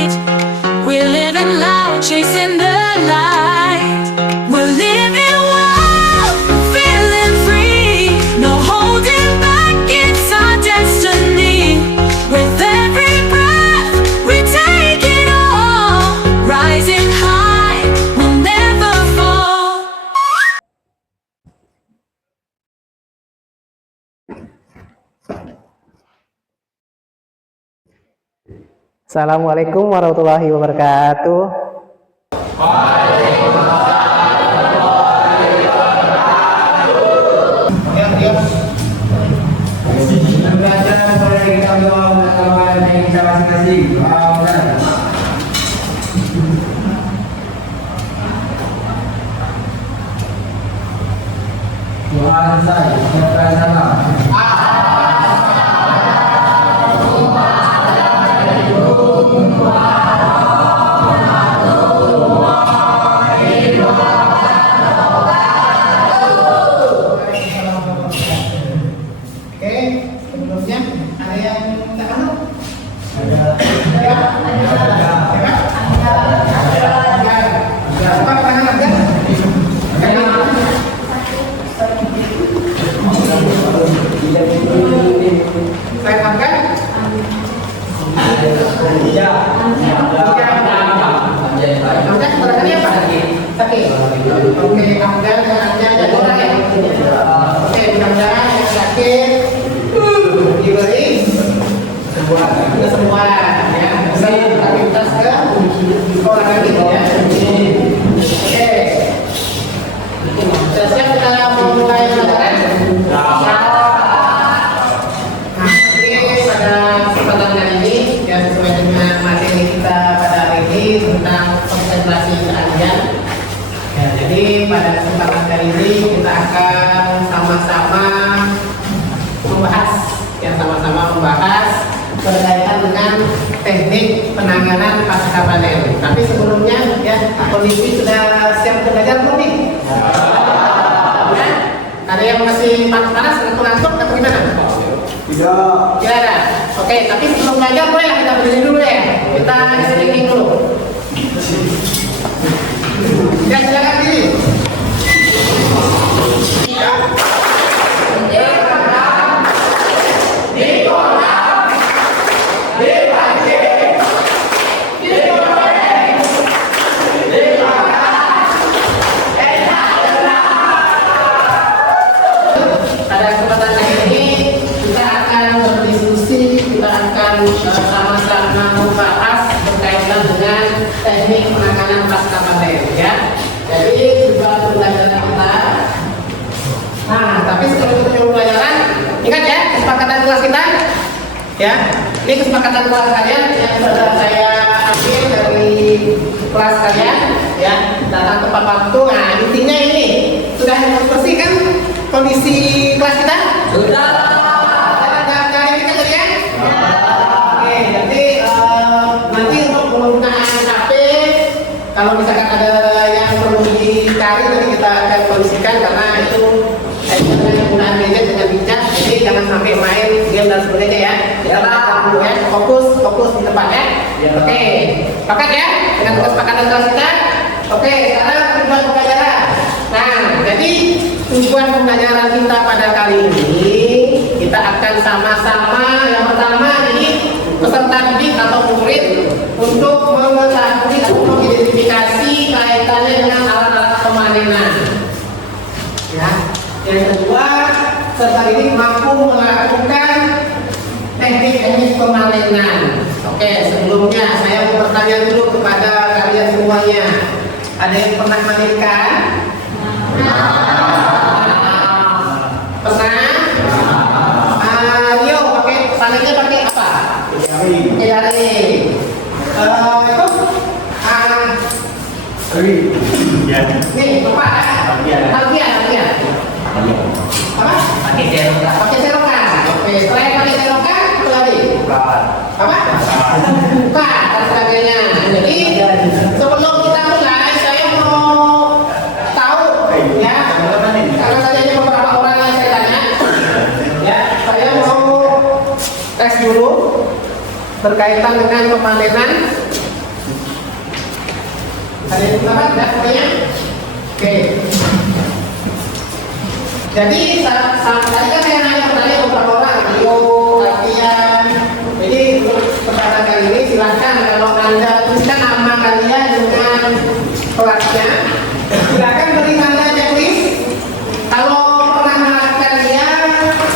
right. We're living loud, chasing the light. We're living wild, feeling free. No holding back, it's our destiny. With every breath, we take it all. Rising high, we'll never fall. Assalamualaikum warahmatullahi wabarakatuh. Tuhan saya, siapa salam. Oke, sebelumnya ada yang tak tahu? Saya angkat. Angkat barangkali apa? Sakit. Oke, angkat caranya ada orang ya. Oke, mudah-mudahan yang sakit diberi semua ya. Bisa aktivitas ke sekolah lagi ya. Oke. Sudah siap kita memulai pelajaran? Pada kesempatan kali ini ya, sesuai dengan materi kita pada hari ini tentang konsentrasi keahlian ya, jadi pada kesempatan kali ini kita akan sama-sama membahas berkaitan dengan teknik penanganan pasca panen. Tapi sebelumnya ya, kondisi sudah siap belajar belum nih? Ya? Ada yang masih panas, ngantuk-ngantuk atau gimana? Tidak. Ya ada. Oke, tapi sebelum belajar boleh kita berdiri dulu ya. Kita stretching dulu. Ya, silakan diri. Ya. Pada kesempatan kali ini kita akan berdiskusi, kita akan sama-sama membahas berkaitan dengan teknik penanganan pasca panen ya. Jadi juga pembelajaran kita. Nah, tapi sebelum kita pembelajaran, ingat ya kesepakatan kelas kita. Ya, ini kesepakatan kelas kalian yang sudah saya ambil dari kelas kalian ya, datang tepat waktu. Nah, intinya ini sudah bersih kan kondisi kelas kita? Sudah. Ada ini kan tadi ya? Oke, jadi nanti untuk penggunaan HP, kalau misalkan ada yang perlu dicari nanti kita akan kondisikan karena itu penggunaan gadget dengan bijak, jadi jangan sampai main game dan sebagainya ya. Kita belajar dulu ya, fokus di tempat ya. Oke, sepakat ya dengan kesepakatan kelas kita? Oke, sekarang tujuan pembelajaran. Nah, jadi tujuan pembelajaran kita pada kali ini kita akan sama-sama yang pertama ini peserta didik atau murid untuk mengetahui atau mengidentifikasi kaitannya dengan alat-alat pemanenan. Ya. Yang kedua, peserta didik mampu melakukan teknik-teknik pemanenan. Oke, sebelumnya saya mau bertanya dulu kepada kalian semuanya. Ada yang pernah manenkan? Pernah? Rio panennya pakai apa? Jari. Itu? Nih, Bapak. Bagian. Apa? Pakai serokan. Oke, selain pakai serokan, apa lagi? Apa? Buka dan sebagainya. Jadi sebelum kita mulai, saya mau tahu ya, karena tadi ada beberapa orang yang saya tanya, ya, saya mau tes dulu berkaitan dengan pemanenan Ada yang dapat nggak fotonya? Oke. Jadi tadi kan saya nanya pertanyaan beberapa orang, video, latihan. Jadi untuk kesempatan kali ini silahkan kalau Anda tuliskan nama kalian dengan kelasnya, silahkan beri tanda checklist. Kalau pernah melakukan dia,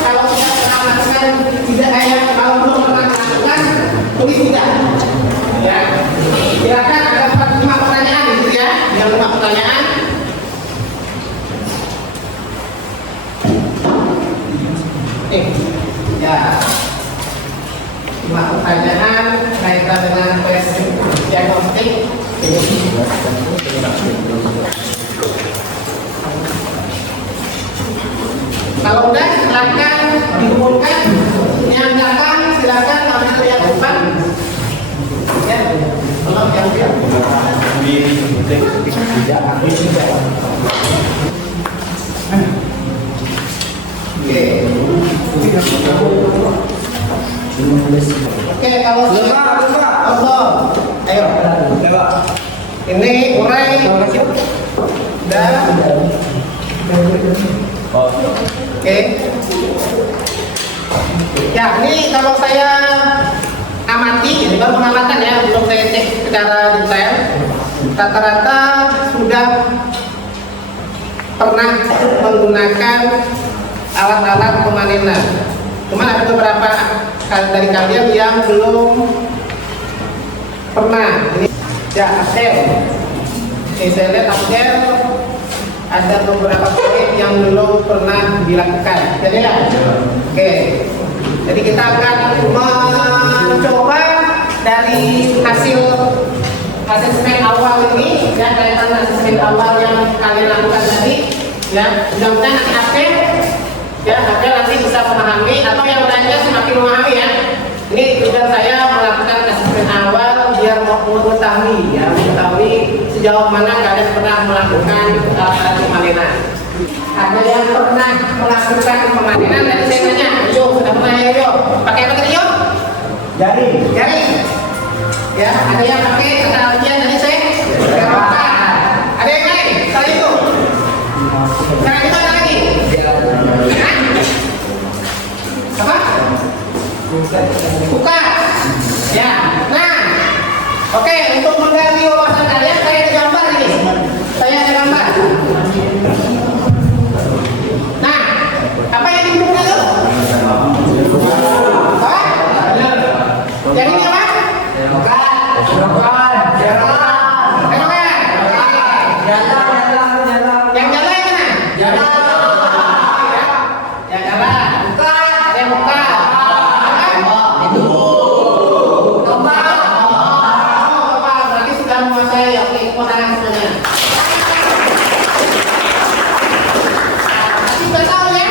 kalau tidak pernah melakukan tidak kayak kalau belum pernah melakukan, tulis tidak. Ya, silakan ada 5 pertanyaan gitu ya, yang 5 pertanyaan. Ya, 5 pertanyaan kaitan dengan tes diagnostik. Kalau udah silakan dikumpulkan, yang belakang silakan ambil yang depan. Ya, tolong diambil. Oke, kalau ayo. Ini urai dan oke. Ya, ini kalau saya amati, ini baru pengamatan ya, belum saya cek secara detail. Rata-rata sudah pernah menggunakan alat-alat pemanenan. Cuma ada beberapa dari kalian yang belum pernah. Ini ya, Abdel. Saya lihat Abdel ada beberapa proyek yang belum pernah dilakukan. Jadi ya, oke. Jadi kita akan mencoba dari hasil asesmen awal ini, ya, kaitan asesmen awal yang kalian lakukan tadi, ya. Mudah-mudahan nanti nanti bisa memahami atau yang lainnya semakin memahami ya. Ini tujuan saya melakukan asesmen awal biar mengetahui ya, mengetahui sejauh mana kalian pernah melakukan pemanenan. Ada yang pernah melakukan pemanenan dan saya tanya, yuk sudah pernah ya yuk? Pakai apa tadi yuk? Jari. Ya, ada yang pakai kata ujian tadi saya? Ada yang lain? Salah itu? Salah itu ada lagi? Apa? Buka. Ya. Nah, oke, untuk menggali wawasan kalian, saya ada gambar ini. Saya ada gambar. Nah, apa yang dibuka itu? Apa? Yang ini apa? Yang jalan yang mana? Jalan. Yang jalan. Ada yang buka. Berarti sudah menguasai keponakan semuanya. Sudah tahu ya?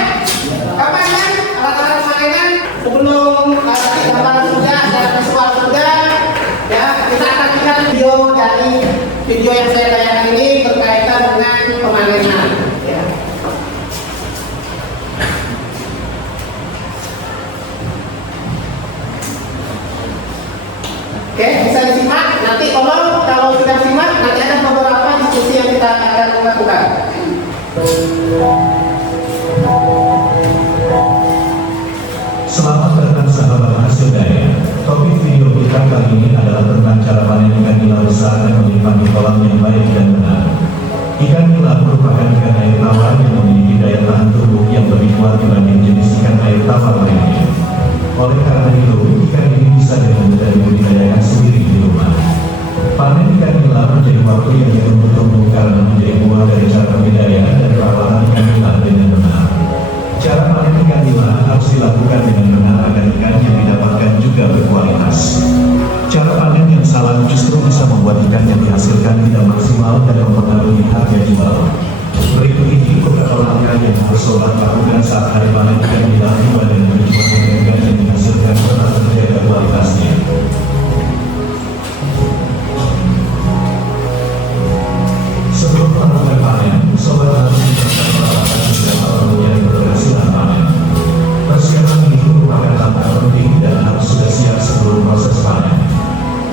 Kapan kan alat-alat pemanenan sebelum gambar sudah dan visual sudah, ya kita akan lihat video yang saya tayangkan ini berkaitan dengan pemanenan. Ya. Oke, bisa disimak. Nanti kalau sudah simak, nanti ada beberapa diskusi yang kita akan lakukan. Selamat datang sahabat hasil daya. Topik video kita kali ini adalah tentang cara panen ikan nila besar dan menyimpan di kolam yang baik dan benar. Ikan nila merupakan ikan air tawar yang memiliki daya tahan tubuh yang lebih kuat dibanding jenis ikan air tawar lainnya. Oleh karena itu, ikan ini bisa dengan mudah dibudidayakan sendiri di rumah. Panen ikan nila menjadi waktu yang ditunggu-tunggu karena menjadi buah dari cara pembudidayaan dan perawatan ikan nila dengan benar. Cara panen ikan nila harus dilakukan dengan benar agar ikan yang didapatkan juga berkualitas. Cara panen yang salah justru bisa membuat ikan yang dihasilkan tidak maksimal dan mempengaruhi harga jual. Berikut ini beberapa langkah yang harus sobat lakukan saat hari panen ikan nila tiba dan tujuan ikan yang dihasilkan tetap terjaga kualitasnya. Sebelum melakukan panen, sobat harus menyiapkan peralatan beberapa perlunya keberhasilan panen. Persiapan ini merupakan langkah penting dan harus sudah siap sebelum proses panen.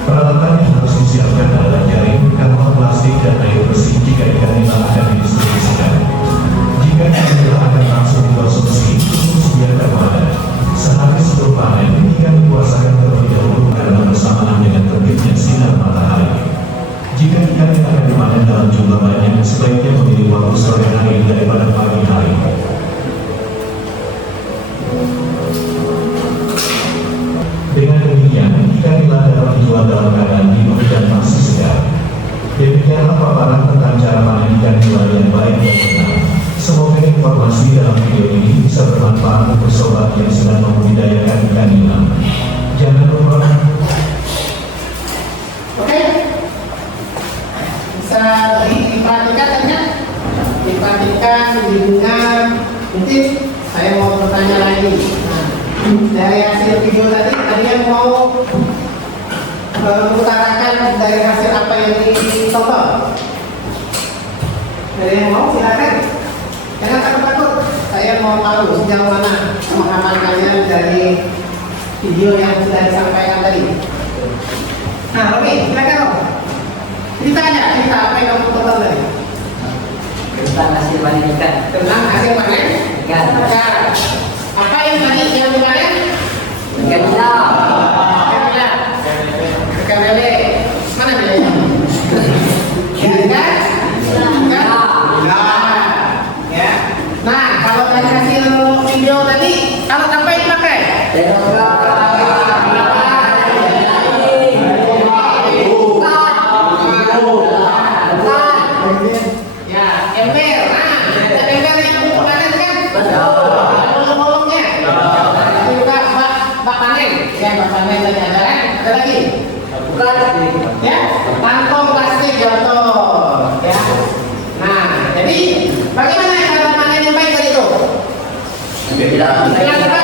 Peralatan yang harus disiapkan adalah jaring, kantong plastik, dan pemaparan tentang cara panen ikan nila yang baik dan benar. Semoga informasi dalam video ini bisa bermanfaat untuk sobat yang sedang membudidayakan ikan nila. Jangan lupa bisa diperhatikan kan? Diperhatikan, didengar. Mungkin saya mau bertanya lagi. Nah, dari hasil video tadi yang mau mengutarakan dari hasil apa yang ditonton? Dari yang mau silakan. Jangan takut-takut. Saya mau tahu sejauh mana pemahaman kalian dari video yang sudah disampaikan tadi. Nah, Romi, silakan Romi. Cerita apa yang kamu tonton tadi? Tentang hasil panen ikan. Tentang hasil panen Ikan. Apa yang tadi yang dipanen? Ikan nila. Ikan lele. Mana lelenya? Ikan. Ya. Nah, kalau dari hasil video tadi, kalau apa yang dipakai? Ya, ember. Nah, ada ember yang untuk panen kan? Bolong-bolongnya. Itu juga bak panen. Ya, bak panen tadi ada kan? Ada lagi? Ya, kantong plastik jatuh. Ya. Nah, jadi bagaimana cara panen yang baik tadi itu? Dengan kenapa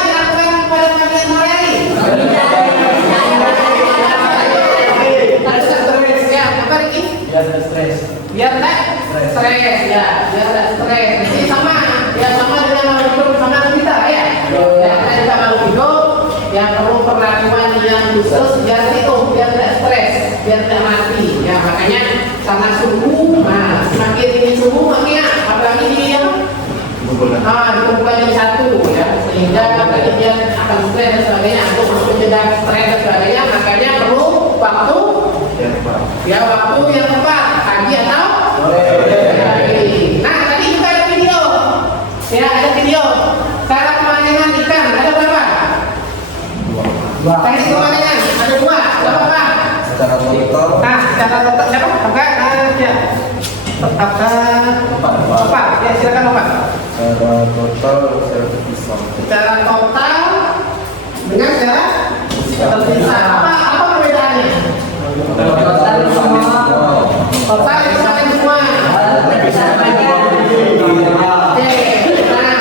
dilakukan pada pagi sore hari? Harus stres ya, apa Riki? Biar tidak stres ya, biar tidak stres. Jadi sama dengan makhluk hidup sama kita ya. Ya, kita makhluk hidup yang perlu perlakuan yang khusus biar tidak stres, biar tidak mati. Ya, makanya sama suhu, nah semakin tinggi suhu makanya apalagi di yang dikumpulkan jadi satu ya, sehingga dia akan stres dan sebagainya, untuk mencegah stres dan sebagainya, makanya perlu waktu yang tepat, pagi atau sore. Nah, tadi juga ada video. Ya, ada video. Cara pemanenan ikan ada berapa? Teknik pemanenan ada 2. Berapa? Secara total. Nah, secara total siapa? Enggak, ya. Empat. Ya, silakan Bapak. Secara total saya bisa. Secara total dengan secara terpisah. Apa perbedaannya? Total itu sama semua. Oke, nah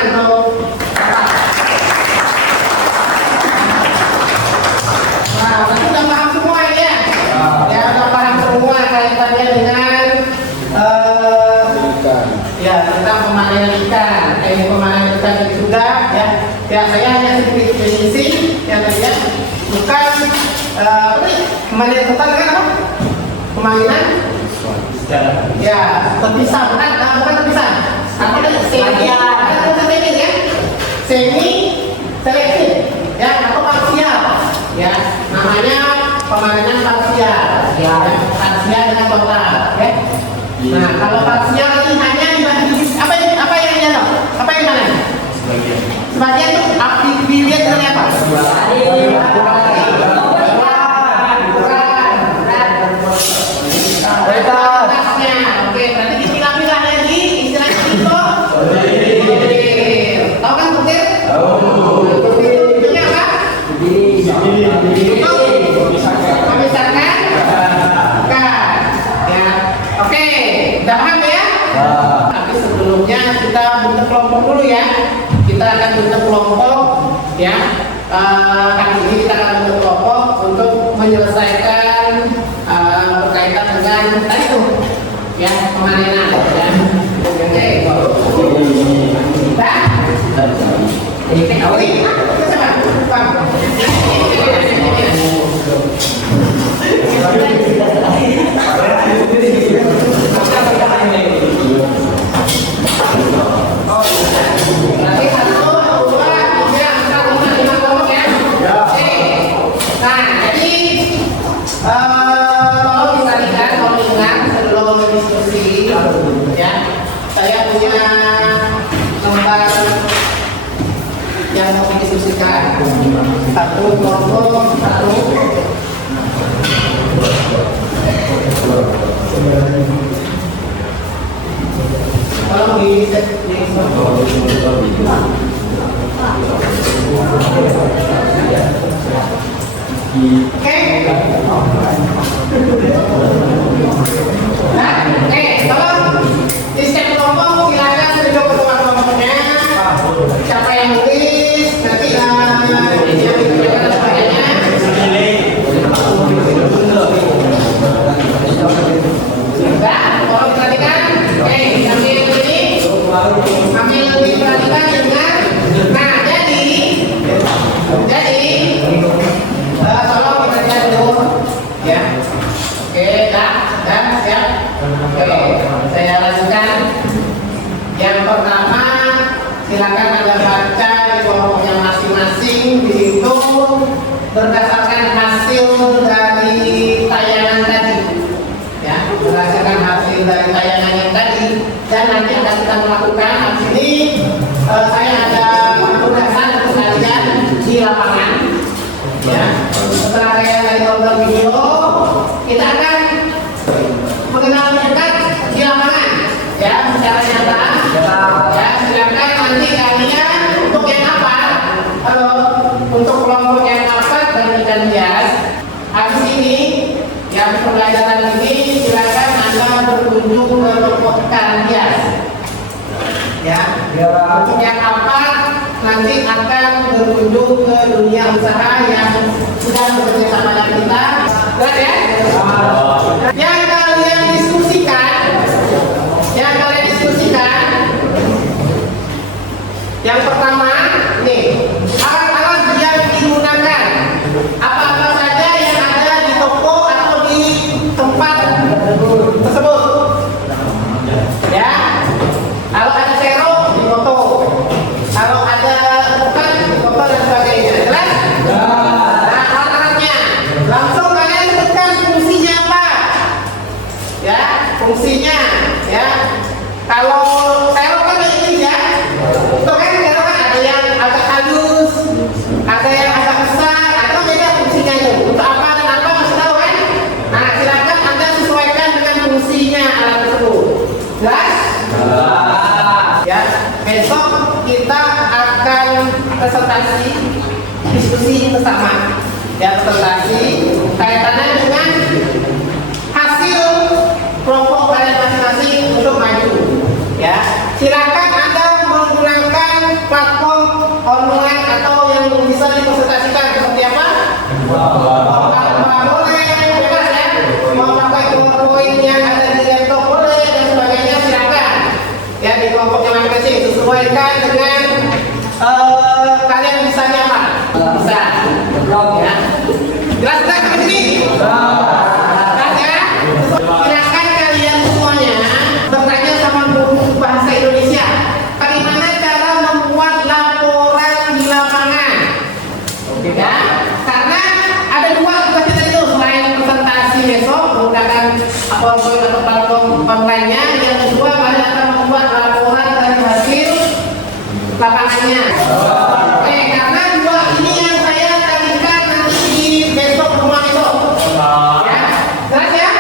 untuk udah paham semua ya? Ya, udah paham semua kaitannya dengan ya tentang pemanenan ikan. Ini pemanenan ikan itu sudah ya. Ya, saya hanya sedikit mengisi yang tadi ya. Bukan pemanenan total kan apa? Pemanenan ya terpisah, bukan terpisah. Apa tadi? Semi ya? Semi selektif ya, atau parsial ya, namanya pemanenan parsial ya, parsial dengan total ya. Nah, kalau parsial ini hanya dibagi apa yang nyata? Apa yang mana? Sebagian itu dilihat dari apa? Oke, berarti dipilah-pilah lagi istilahnya itu. Tahu kan butir? Butirnya apa? Memisahkan. Ya. Oke, udah paham ya? Tapi sebelumnya kita bentuk kelompok dulu ya. Kita akan bentuk kelompok ya. Kali ini kita akan bentuk kelompok untuk menyelesaikan berkaitan dengan tadi tuh ya, pemanenan ya. Oke, yang mau didiskusikan? Satu kelompok, satu. Kalau di Oke. Nah, tolong di setiap kelompok silakan duduk ketua kelompoknya. Siapa yang nulis nanti yang diberikan dan sebagainya. Nah, tolong perhatikan. Sambil ini, sambil diperhatikan dengar. Nah, jadi tolong perhatikan dulu, ya. Oke, dah, siap. Oke, saya lanjutkan. Yang pertama, silakan Anda baca di kelompoknya masing-masing di situ berdasarkan hasil dari tayangan tadi. Ya, berdasarkan hasil dari tayangan yang tadi, dan nanti akan kita melakukan habis ini. Saya ada penugasan untuk kalian di lapangan. Ya, setelah saya dari nonton video, kita akan mengenal dekat di lapangan, ya, secara nyata. Ya, silakan nanti kalian untuk yang apa? Untuk kelompok yang apa dan ikan hias. Habis ini, yang pembelajaran ini silakan Anda berkunjung ke toko ikan hias. Ya, untuk yang apa nanti akan berkunjung ke dunia usaha yang sudah bekerja sama dengan kita. Berat ya? Yang kalian diskusikan, yang pertama, nih, alat-alat yang digunakan, apa-apa saja yang ada di toko atau di tempat tersebut. Ya, kalau ada sero, dipoto. Kalau ada bukan, dipoto dan sebagainya. Jelas? Nah, alat-alatnya. Langsung kalian sebutkan fungsinya apa? Ya, fungsinya. Ya, kalau sero kan ini ya. Itu kan sero kan ada yang agak halus, ada yang agak besar, atau beda fungsinya itu. Untuk apa dan apa masih tahu kan? Nah, silakan Anda sesuaikan dengan fungsinya alat tersebut. Jelas? Ya, besok kita akan presentasi, diskusi bersama. Ya, presentasi kaitannya dengan hasil kelompok kalian masing-masing untuk maju. Ya, silakan Anda menggunakan platform online atau yang bisa dipresentasikan seperti apa? Boleh, bebas ya. Mau pakai PowerPoint yang ada di laptop boleh dan sebagainya silakan. Ya, di kelompoknya masing-masing sesuaikan dengan kalian bisanya apa? Bisa. Ya. Jelas tak sampai sini? Jelas ya? Silakan kalian semuanya bertanya sama guru bahasa Indonesia. Bagaimana cara membuat laporan di lapangan? Ya, karena ada dua tugas kita itu selain presentasi besok menggunakan PowerPoint atau platform online-nya. Yang kedua, kalian akan membuat laporan dari hasil lapangannya. Oke, karena dua ini yang saya tadikan nanti di besok rumah itu. Ya, jelas ya?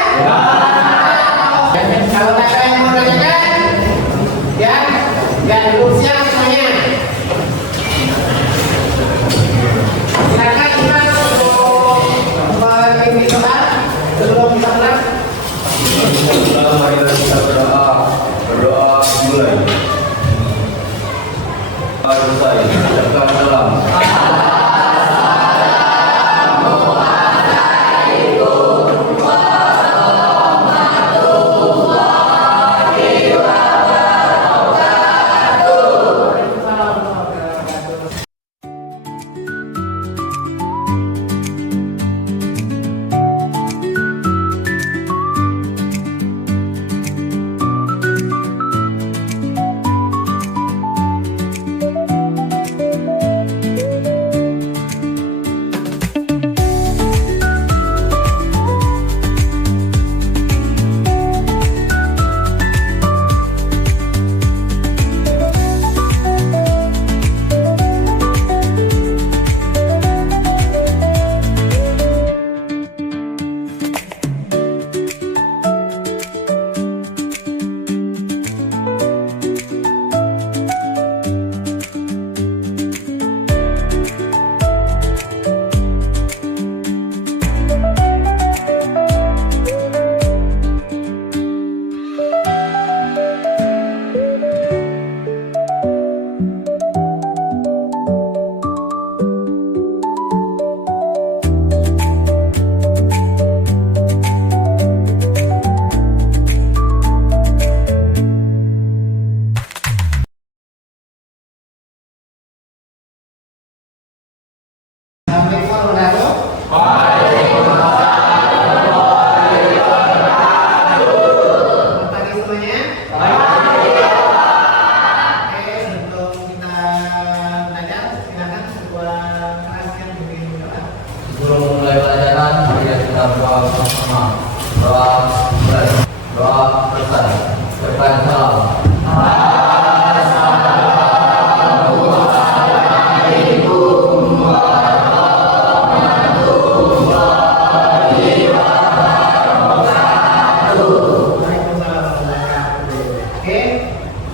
Kalau ada yang mau tanyakan, ya, duduk siap semuanya. Silakan kita untuk mengikuti soal sebelum kita mulai. Mari kita berdoa mulai. Selesai. Ucapkan salam.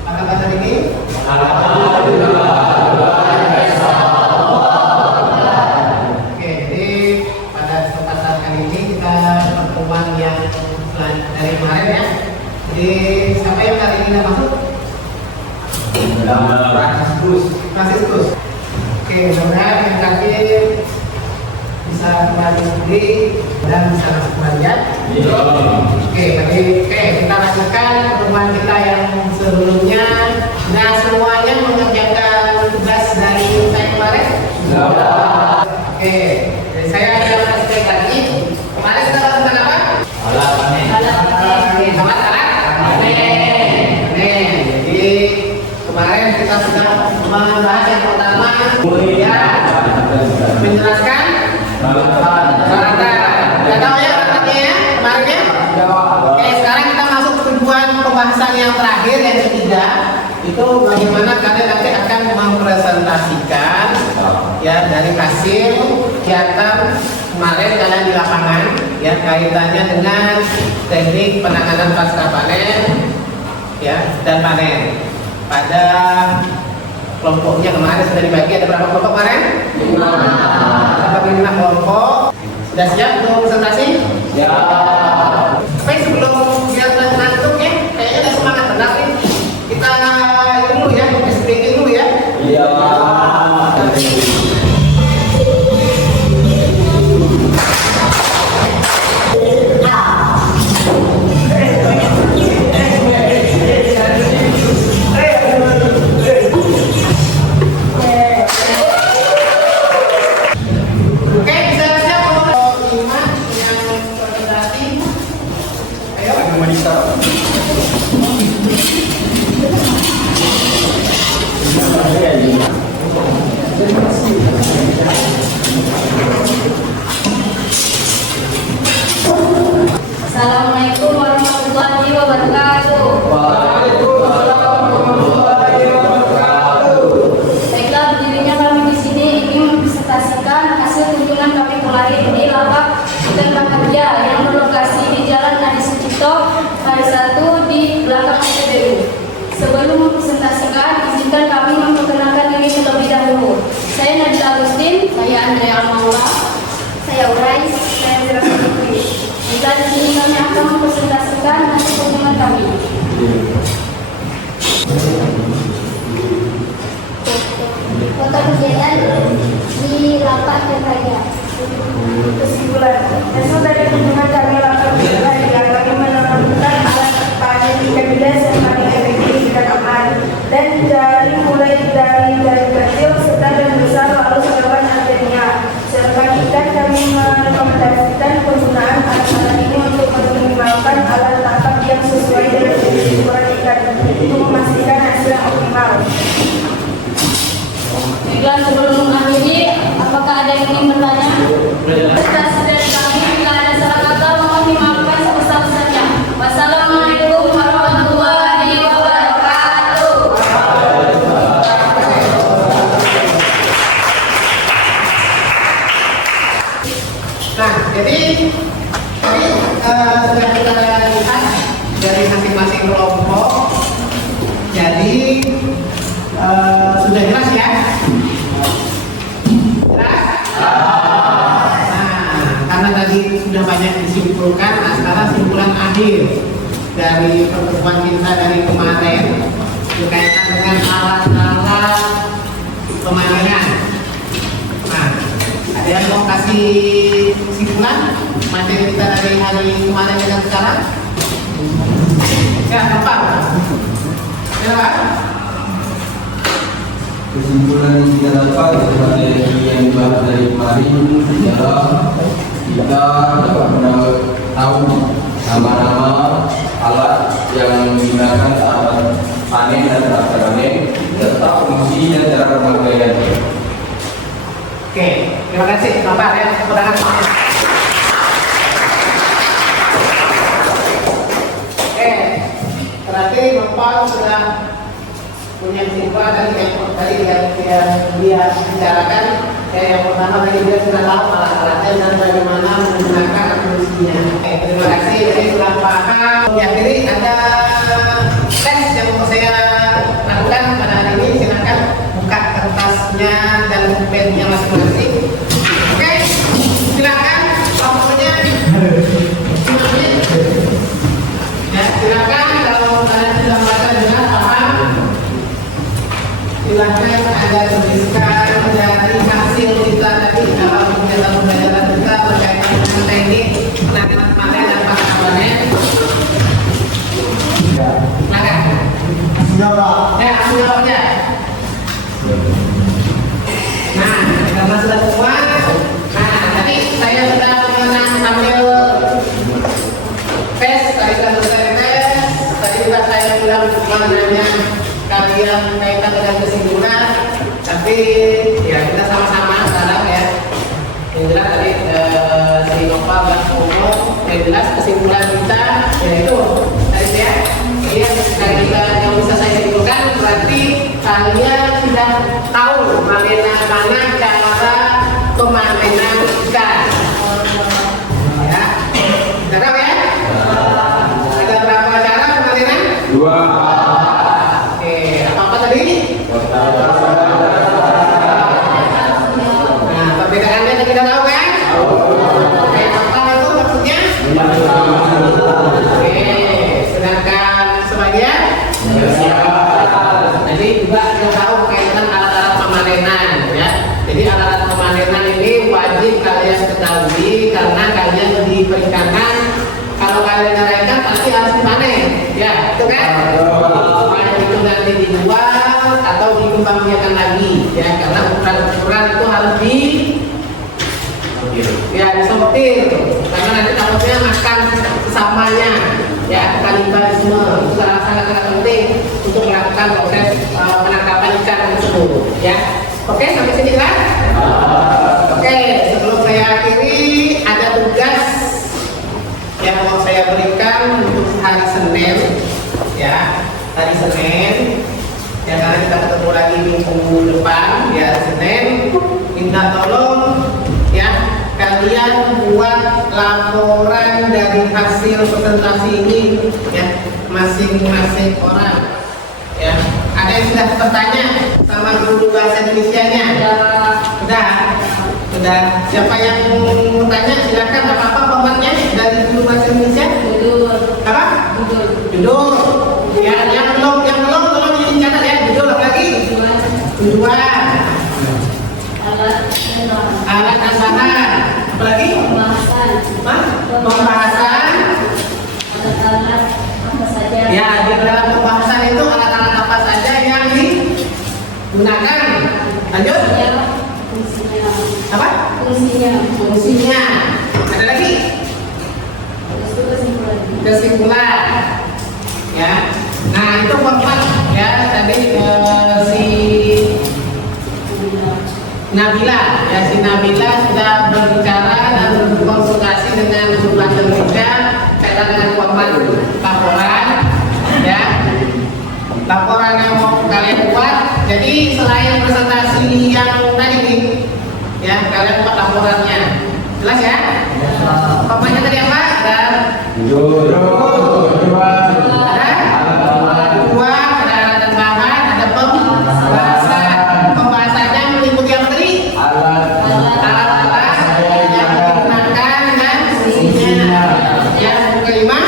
Kata-kata ini. Oke, jadi pada kesempatan kali ini kita pertemuan yang dari kemarin ya. Jadi siapa yang kali ini nggak masuk? Franciscus. Oke, mudah-mudahan yang terakhir bisa kembali sendiri dan bisa masuk kembali ya. Oke, kita lanjutkan pertemuan kita yang sebelumnya. Nah, semuanya mengerjakan tugas dari saya kemarin. Oke, jadi saya akan kasih lagi. Kemarin kita lakukan apa? Alat panen. Alat panen. Jadi kemarin kita sudah membahas yang pertama, ya, menjelaskan alat-alat. Tidak tahu ya alatnya ya kemarin ya. Oke, sekarang kita masuk ke tujuan pembahasan yang terakhir, yang ketiga. Itu bagaimana kalian nanti akan mempresentasikan ya dari hasil kegiatan kemarin kalian di lapangan ya, kaitannya dengan teknik penanganan pasca panen ya dan panen. Pada kelompoknya kemarin sudah dibagi, ada berapa kelompok kemarin? 5 kelompok. Sudah siap untuk presentasi? Ya. Tapi sebelum dia ngantuk ya, kayaknya ada semangat benar nih. Kita ini dulu ya, SPG dulu ya. Iya. Oke, bisa siap kalau 5 yang presentasi. Ayo. Assalamualaikum warahmatullahi wabarakatuh. Baiklah, berdirinya kami di sini ingin mempresentasikan hasil kunjungan kami kemarin di lapak tempat kerja yang berlokasi di Jalan Adi Sucipto, hari 1 di belakang SPBU. Sebelum mempresentasikan, izinkan kami memperkenalkan diri terlebih dahulu. Saya Nadila Agustin, saya Andrea Almaula, saya Urais, saya Zira Sukri. Jika di sini kami akan mempresentasikan hasil kunjungan kami. Foto kegiatan di lapak kerja. Kesimpulan, hasil dari kunjungan kami lapak kerja yang kami menemukan alat panen ikan bilas yang paling efektif dan aman, dan mulai dari kecil, sedang dan besar lalu sekarang artinya. Serta ikan kami merekomendasikan penggunaan alat ini untuk meminimalkan alat tangkap yang sesuai dengan jenis ukuran ikan untuk memastikan hasil yang optimal. Baiklah, sebelum mengakhiri, apakah ada yang ingin bertanya? Presentasi dari kami, jika ada salah kata mohon dimaafkan sebesar-besarnya. Wassalamualaikum warahmatullahi wabarakatuh. Nah, jadi tadi sudah kita lihat dari masing-masing kelompok. Jadi sudah jelas ya? Jelas? Nah, karena tadi sudah banyak disimpulkan, nah sekarang simpulan akhir dari pertemuan kita dari kemarin berkaitan dengan alat-alat pemanenan. Nah, ada yang mau kasih simpulan materi kita dari hari kemarin dengan sekarang? Ya, apa? Kenapa? Kesimpulan yang kita dapat dari yang dibahas dari kemarin adalah kita dapat tahu nama-nama alat yang digunakan saat panen dan saat panen, serta fungsi dan cara pemakaian. Oke, terima kasih Bapak ya, keterangan semuanya. Oke, berarti Bapak sudah punya kesimpulan tadi dia bicarakan. Yang pertama tadi dia sudah tahu alat-alatnya dan bagaimana menggunakan fungsinya. Oke, terima kasih. Jadi sudah paham. Yang ini ada tes yang mau saya bandnya masing-masing. Oke, silakan laporannya. Ya, silakan kalau kalian sudah merasa dengan paham, silakan Anda tuliskan dari hasil kita tadi dalam kegiatan pembelajaran kita berkaitan dengan teknik penanganan panen dan pasca panen. Silakan. Ya, langsung jawab aja. Nah, karena sudah semua. Nah, tadi saya sudah sambil tes, tadi sudah selesai tes. Tadi juga saya bilang menanya kalian kaitan dengan kesimpulan. Tapi ya kita sama-sama sekarang ya. Yang jelas tadi si Nova dan Umum, yang jelas kesimpulan kita yaitu tadi ya. Dari yang bisa saya simpulkan berarti kalian sudah tahu bagaimana cara pemanenan ikan. Ya, sudah tahu ya? Ada berapa cara pemanenan? 2. Oke, apa tadi? Nah, perbedaannya kita tahu kan? Oke, apa itu maksudnya? Oke, sedangkan sebagian? Jadi juga kita tahu kaitan alat-alat pemanenan ya. Jadi alat-alat pemanenan ini wajib kalian ketahui karena kalian di perikanan. Kalau kalian ngeraikan pasti harus dipanen, ya, itu kan? Panen itu nanti dijual atau dikembangbiakan lagi, ya, karena ukuran-ukuran itu harus disortir, karena nanti takutnya makan sesamanya, ya, kanibalisme itu sangat penting untuk melakukan proses penangkapan ikan tersebut, ya. Oke, sampai sini kan? Oke, sebelum saya akhiri ada tugas yang mau saya berikan untuk hari Senin, ya, hari Senin. Ya, karena kita ketemu lagi minggu depan, ya, Senin. Minta tolong, ya, kalian buat laporan dari hasil presentasi ini, ya, masing-masing orang. Ya, ada yang sudah bertanya sama guru bahasa Indonesianya? Sudah. Siapa yang mau tanya silakan. Apa formatnya dari guru bahasa Indonesia? Judul. Apa? Judul. Ya, yang belum tolong dicatat ya. Judul apa lagi? Tujuan. Alat tambahan. Apa lagi? Pembahasan. Ya, di dalam pembahasan itu alat-alat apa saja yang digunakan. Lanjut. Apa? Fungsinya. Ada lagi? Kesimpulan. Ya. Nah, itu format ya tadi si Nabila. Ya, si Nabila sudah berbicara dan berkonsultasi dengan guru bahasa Indonesia kaitan dengan format laporan. Ya. Laporan yang mau kalian buat. Jadi selain presentasi yang tadi nih, ya, kalian buat laporannya. Jelas ya? Formatnya tadi apa? Ada judul, ada alat tambahan, ada pembahasan. Pembahasannya meliputi apa tadi? Alat-alat yang digunakan dan fungsinya. Yang kelima?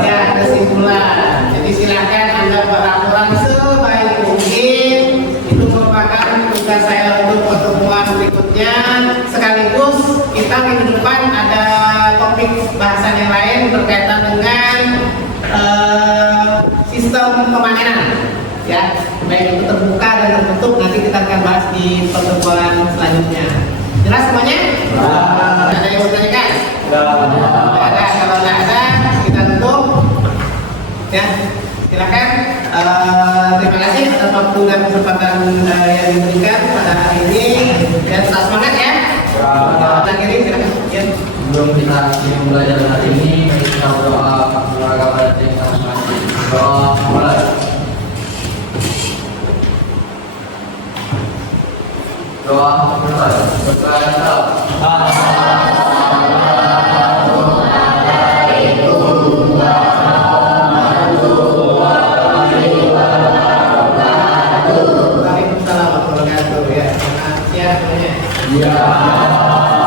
Ya, kesimpulan. Jadi silakan Anda buat laporan sebaik mungkin. Itu merupakan tugas saya untuk pertemuan berikutnya. Sekaligus kita minggu depan ada topik bahasan yang lain berkaitan dengan sistem pemanenan, ya, baik itu terbuka dan tertutup. Nanti kita akan bahas di pertemuan selanjutnya. Jelas semuanya? Ada yang mau tanyakan? Ada. Kalau nggak ada, kita tutup. Ya, silakan. Terima kasih atas waktu dan kesempatan yang diberikan pada hari ini. Dan tetap semangat ya. Akhiri silakan. Ya. Sebelum kita belajar hari ini, kita berdoa kepada yang masing-masing. Doa mulai. Doa mulai. Waalaikumsalam warahmatullahi wabarakatuh. Ya. Ya semuanya. Ya.